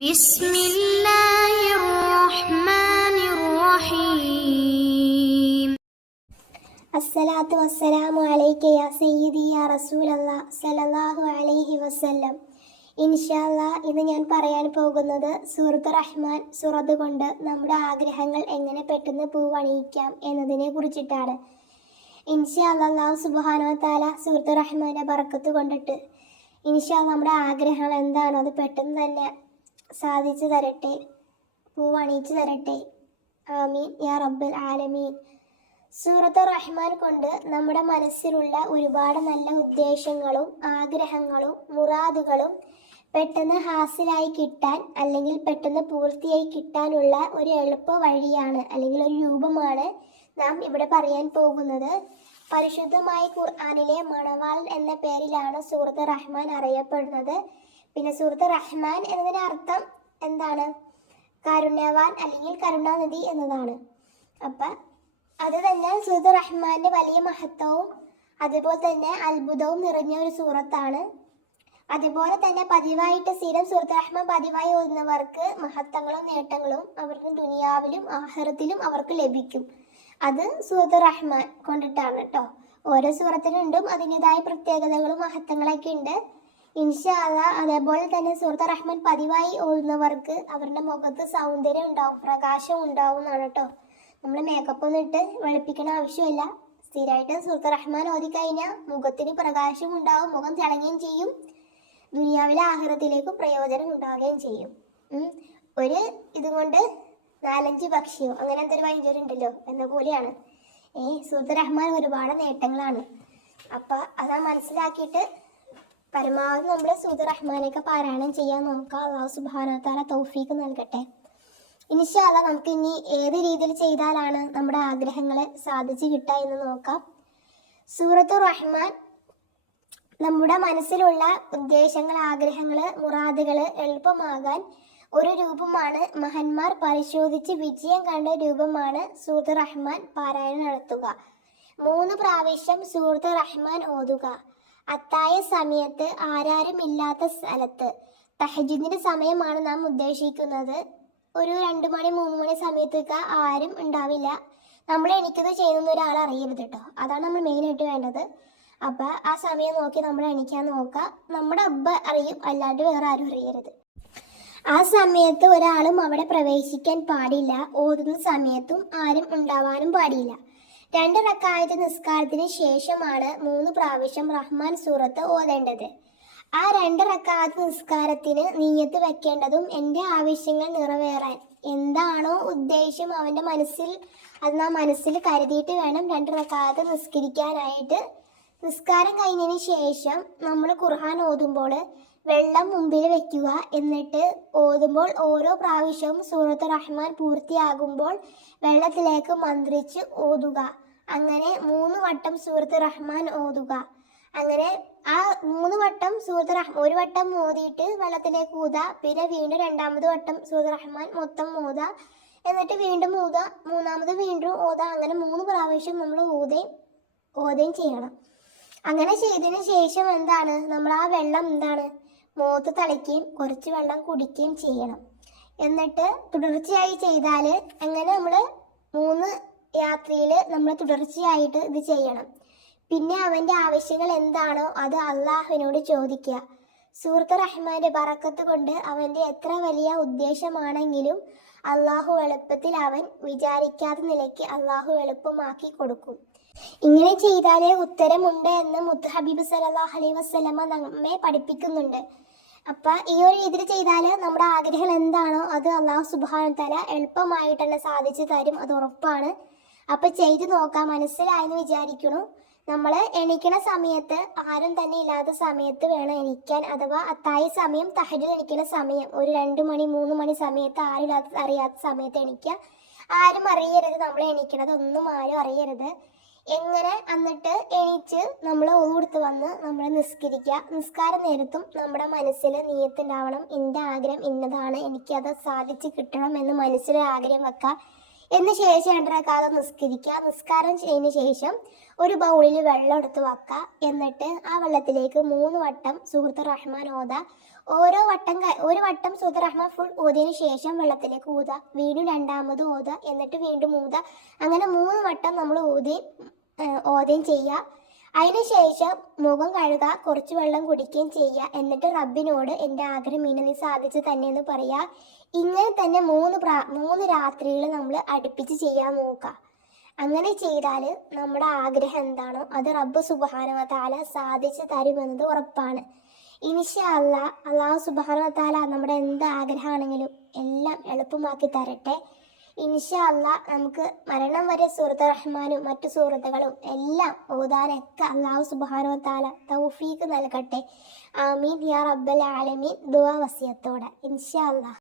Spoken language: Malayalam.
بسم الله الرحمن الرحيم അസ്സലാത്തു വസ്സലാമു അലൈക യാ സയ്യിദി യാ റസൂലല്ലാഹ് സല്ലല്ലാഹു അലൈഹി വസല്ലം. ഇൻഷാ അല്ലാഹ് ഇന്ന് ഞാൻ പറയാൻ പോകുന്നത് സൂറത്ത് റഹ്മാൻ സൂറത്ത് കൊണ്ട് നമ്മുടെ ആഗ്രഹങ്ങൾ എങ്ങനെ പെട്ടെന്ന് പൂവണിയിക്കാം എന്നതിനെ കുറിച്ചിട്ടാണ്. ഇൻഷാ അല്ലാഹ് അല്ലാഹു സുബ്ഹാനഹു വ തആല സൂറത്ത് റഹ്മാന്റെ ബറക്കത്ത് കൊണ്ടിട്ട് ഇൻഷാ അല്ലാഹ് നമ്മുടെ ആഗ്രഹങ്ങൾ എന്താണോ അത് പെട്ടെന്ന് തന്നെ സാധിച്ചു തരട്ടെ, പൂവണിയിച്ചു തരട്ടെ. ആമീൻ യാ റബ്ബൽ ആലമീൻ. സൂറത്ത് റഹ്മാൻ കൊണ്ട് നമ്മുടെ മനസ്സിലുള്ള ഒരുപാട് നല്ല ഉദ്ദേശങ്ങളും ആഗ്രഹങ്ങളും മുറാദുകളും പെട്ടെന്ന് ഹാസിലായി കിട്ടാൻ അല്ലെങ്കിൽ പെട്ടെന്ന് പൂർത്തിയായി കിട്ടാനുള്ള ഒരു എളുപ്പ വഴിയാണ് അല്ലെങ്കിൽ ഒരു രൂപമാണ് നാം ഇവിടെ പറയാൻ പോകുന്നത്. പരിശുദ്ധമായ ഖുർആനിലെ മണവാൾ എന്ന പേരിലാണ് സൂറത്ത് റഹ്മാൻ അറിയപ്പെടുന്നത്. പിന്നെ സൂറത്ത് റഹ്മാൻ എന്നതിൻ്റെ അർത്ഥം എന്താണ്? കാരുണ്യവാൻ അല്ലെങ്കിൽ കരുണാനിധി എന്നതാണ്. അപ്പം അത് തന്നെ സൂറത്ത് റഹ്മാന്റെ വലിയ മഹത്വവും അതുപോലെ തന്നെ അത്ഭുതവും നിറഞ്ഞ ഒരു സൂറത്താണ്. അതുപോലെ തന്നെ പതിവായിട്ട് സ്ഥിരം സൂറത്ത് റഹ്മാൻ പതിവായി ഓതുന്നവർക്ക് മഹത്വങ്ങളും നേട്ടങ്ങളും അവർക്ക് ദുനിയാവിലും ആഖിറത്തിലും അവർക്ക് ലഭിക്കും. അത് സൂറത്ത് റഹ്മാൻ കൊണ്ടിട്ടാണ് കേട്ടോ. ഓരോ സൂറത്തിനുണ്ടും അതിൻ്റെതായ പ്രത്യേകതകളും മഹത്വങ്ങളൊക്കെ ഉണ്ട്. ഇൻഷാ അല്ലാഹ് അതേപോലെ തന്നെ സൂറത്ത് റഹ്മാൻ പതിവായി ഓതുന്നവർക്ക് അവരുടെ മുഖത്ത് സൗന്ദര്യം ഉണ്ടാവും, പ്രകാശം ഉണ്ടാവും എന്നാണ് കേട്ടോ. നമ്മൾ മേക്കപ്പ് ഒന്നും ഇട്ട് വെളുപ്പിക്കണ ആവശ്യമില്ല. സ്ഥിരമായിട്ട് സൂറത്ത് റഹ്മാൻ ഓതിക്കഴിഞ്ഞാൽ മുഖത്തിന് പ്രകാശം ഉണ്ടാവും, മുഖം തിളങ്ങുകയും ചെയ്യും, ദുനിയാവിലെ ആഖിറത്തിലേക്ക് പ്രയോജനം ഉണ്ടാവുകയും ചെയ്യും. ഒരു ഇതുകൊണ്ട് 4-5 പക്ഷിയോ അങ്ങനെ എന്തൊരു വൈദ്യുണ്ടല്ലോ എന്ന പോലെയാണ്. സൂറത്ത് റഹ്മാൻ ഒരുപാട് നേട്ടങ്ങളാണ്. അപ്പം അതാ മനസ്സിലാക്കിയിട്ട് പരമാവധി നമ്മൾ സൂറത്ത് റഹ്മാനൊക്കെ പാരായണം ചെയ്യാൻ നോക്കാം. അല്ലാഹു സുബ്ഹാനഹു വ തആല തൗഫീഖ് നൽകട്ടെ. ഇൻഷാ അല്ലാഹ് നമുക്ക് ഇനി ഏത് രീതിയിൽ ചെയ്താലാണ് നമ്മുടെ ആഗ്രഹങ്ങളെ സാധിച്ചു കിട്ടുക എന്ന് നോക്കാം. സൂറത്ത് റഹ്മാൻ നമ്മുടെ മനസ്സിലുള്ള ഉദ്ദേശങ്ങൾ, ആഗ്രഹങ്ങൾ, മുറാദുകൾ എളുപ്പമാകാൻ ഒരു രൂപമാണ്. മഹാന്മാർ പരിശോധിച്ച് വിജയം കണ്ട രൂപമാണ് സൂറത്ത് റഹ്മാൻ പാരായണം നടത്തുക. 3 പ്രാവശ്യം സൂറത്ത് റഹ്മാൻ ഓതുക. അത്തായ സമയത്ത് ആരാരും ഇല്ലാത്ത സ്ഥലത്ത്. തഹജ്ജുദിന്റെ സമയമാണ് നാം ഉദ്ദേശിക്കുന്നത്. ഒരു 2 മണി 3 മണി സമയത്തൊക്കെ ആരും ഉണ്ടാവില്ല. നമ്മൾ എണീക്കുന്നത് ചെയ്യുന്ന ഒരാൾ അറിയരുത് കേട്ടോ. അതാണ് നമ്മൾ മെയിനായിട്ട് വേണ്ടത്. അപ്പം ആ സമയം നോക്കി നമ്മൾ എണീക്കാൻ നോക്കുക. നമ്മുടെ അബ്ബ അറിയും, അല്ലാണ്ട് വേറെ ആരും അറിയരുത്. ആ സമയത്ത് ഒരാളും അവിടെ പ്രവേശിക്കാൻ പാടില്ല. ഓതുന്ന സമയത്തും ആരും ഉണ്ടാവാനും പാടില്ല. 2 റക്അത്ത് നിസ്കാരത്തിന് ശേഷമാണ് 3 പ്രാവശ്യം റഹ്മാൻ സൂറത്ത് ഓതേണ്ടത്. ആ 2 റക്അത്ത് നിസ്കാരത്തിന് നിയ്യത്ത് വെക്കേണ്ടതും എൻ്റെ ആവശ്യങ്ങൾ നിറവേറാൻ എന്താണോ ഉദ്ദേശം അവൻ്റെ മനസ്സിൽ അത് ആ മനസ്സിൽ കരുതിയിട്ട് വേണം 2 റക്അത്ത് നിസ്കരിക്കാനായിട്ട്. നിസ്കാരം കഴിഞ്ഞതിന് ശേഷം നമ്മൾ ഖുർആൻ ഓതുമ്പോൾ വെള്ളം മുമ്പിൽ വെക്കുക. എന്നിട്ട് ഓതുമ്പോൾ ഓരോ പ്രാവശ്യവും സൂറത്ത് റഹ്മാൻ പൂർത്തിയാകുമ്പോൾ വെള്ളത്തിലേക്ക് മന്ത്രിച്ച് ഓതുക. അങ്ങനെ 3 വട്ടം സൂറത്ത് റഹ്മാൻ ഓതുക. അങ്ങനെ ആ 3 വട്ടം ഒരു വട്ടം ഓതിയിട്ട് വെള്ളത്തിലേക്ക് ഊതുക. പിന്നെ വീണ്ടും 2ാമത് വട്ടം സൂറത്ത് റഹ്മാൻ മൊത്തം ഓതുക. എന്നിട്ട് വീണ്ടും ഊതുക. 3ാമത് വീണ്ടും ഓതുക. അങ്ങനെ 3 പ്രാവശ്യം നമ്മൾ ഓതുകയും ചെയ്യണം. അങ്ങനെ ചെയ്തതിന് ശേഷം എന്താണ്, നമ്മൾ ആ വെള്ളം എന്താണ് മുഖത്ത് തളിക്കുകയും കുറച്ച് വെള്ളം കുടിക്കുകയും ചെയ്യണം. എന്നിട്ട് തുടർച്ചയായി ചെയ്താൽ അങ്ങനെ നമ്മൾ 3 യാത്രയിൽ നമ്മൾ തുടർച്ചയായിട്ട് ഇത് ചെയ്യണം. പിന്നെ അവൻ്റെ ആവശ്യങ്ങൾ എന്താണോ അത് അള്ളാഹുവിനോട് ചോദിക്കുക. സൂറത്ത് റഹ്മാന്റെ ബറക്കത്ത് കൊണ്ട് അവൻ്റെ എത്ര വലിയ ഉദ്ദേശമാണെങ്കിലും അള്ളാഹു എളുപ്പത്തിൽ അവൻ വിചാരിക്കാത്ത നിലയ്ക്ക് അള്ളാഹു എളുപ്പമാക്കി കൊടുക്കും. ഇങ്ങനെ ചെയ്താലേ ഉത്തരമുണ്ട് എന്ന് മുത്ത് ഹബീബ് സല്ലല്ലാഹു അലൈഹി വസല്ലമ നമ്മെ പഠിപ്പിക്കുന്നുണ്ട്. അപ്പം ഈ ഒരു രീതിയിൽ ചെയ്താൽ നമ്മുടെ ആഗ്രഹം എന്താണോ അത് അള്ളാഹു സുബ്ഹാനഹു വ തആല എളുപ്പമായിട്ട് തന്നെ സാധിച്ചു തരും, അത് ഉറപ്പാണ്. അപ്പം ചെയ്ത് നോക്കാം. മനസ്സിലായെന്ന് വിചാരിക്കണു. നമ്മൾ എണീക്കണ സമയത്ത് ആരും തന്നെ ഇല്ലാത്ത സമയത്ത് വേണം എണീക്കാൻ. അഥവാ അത്തായ സമയം, തഹജ്ജുദ് എണീക്കണ സമയം ഒരു 2 മണി 3 മണി സമയത്ത് ആരും അറിയാത്ത സമയത്ത് എണീക്കുക. ആരും അറിയരുത് നമ്മൾ എണീക്കണത്, ഒന്നും ആരും അറിയരുത്. എങ്ങനെ എന്നിട്ട് എണീച്ച് നമ്മൾ ഓടുത്ത് വന്ന് നമ്മൾ നിസ്കരിക്കുക. നിസ്കാര നേരത്തും നമ്മുടെ മനസ്സിൽ നിയ്യത്തുണ്ടാവണം. എൻ്റെ ആഗ്രഹം ഇന്നതാണ്, എനിക്കത് സാധിച്ച് കിട്ടണം എന്ന് മനസ്സിൽ ആഗ്രഹം വെക്കുക. എന്ന് ശേഷം 2 റക്അത്ത് നിസ്കരിക്കുക. നിസ്കാരം ചെയ്തതിന് ശേഷം ഒരു ബൗളിൽ വെള്ളം എടുത്ത് വെക്കുക. എന്നിട്ട് ആ വെള്ളത്തിലേക്ക് 3 വട്ടം സൂറത്ത് റഹ്മാൻ ഓതുക. ഒരു വട്ടം സൂറത്തുർ റഹ്മാൻ ഫുൾ ഓതിയതിനു ശേഷം വെള്ളത്തിലേക്ക് ഊതുക, വീണ്ടും രണ്ടാമത് ഊതുക, എന്നിട്ട് വീണ്ടും ഊതുക. അങ്ങനെ 3 വട്ടം നമ്മൾ ഓതുകയും ചെയ്യുക. അതിനുശേഷം മുഖം കഴുകുക, കുറച്ച് വെള്ളം കുടിക്കുകയും ചെയ്യുക. എന്നിട്ട് റബ്ബിനോട് എൻ്റെ ആഗ്രഹം ഇനി നീ സാധിച്ചു തന്നെ എന്ന് പറയുക. ഇങ്ങനെ തന്നെ 3 രാത്രികൾ നമ്മൾ അടുപ്പിച്ച് ചെയ്യാൻ നോക്കുക. അങ്ങനെ ചെയ്താൽ നമ്മുടെ ആഗ്രഹം എന്താണോ അത് റബ്ബ് സുബ്ഹാനഹു വ തആല സാധിച്ചു തരുമെന്നത് ഉറപ്പാണ്. ഇൻഷാ അല്ലാഹ് അല്ലാഹു സുബ്ഹാനഹു വ തആല നമ്മുടെ എന്ത് ആഗ്രഹമാണെങ്കിലും എല്ലാം എളുപ്പമാക്കി തരട്ടെ. ഇൻഷാ അല്ലാഹ് നമുക്ക് മരണം വരെ സൂറത്തുർ റഹ്മാനും മറ്റു സൂറത്തുകളും എല്ലാം ഓതാനൊക്കെ അല്ലാഹു സുബ്ഹാനഹു വ തആല തൗഫീഖ് നൽകട്ടെ. ആമീൻ യാ റബ്ബൽ ആലമീൻ. ദുആ വസിയത്തോടെ ഇൻഷാ അല്ലാഹ്.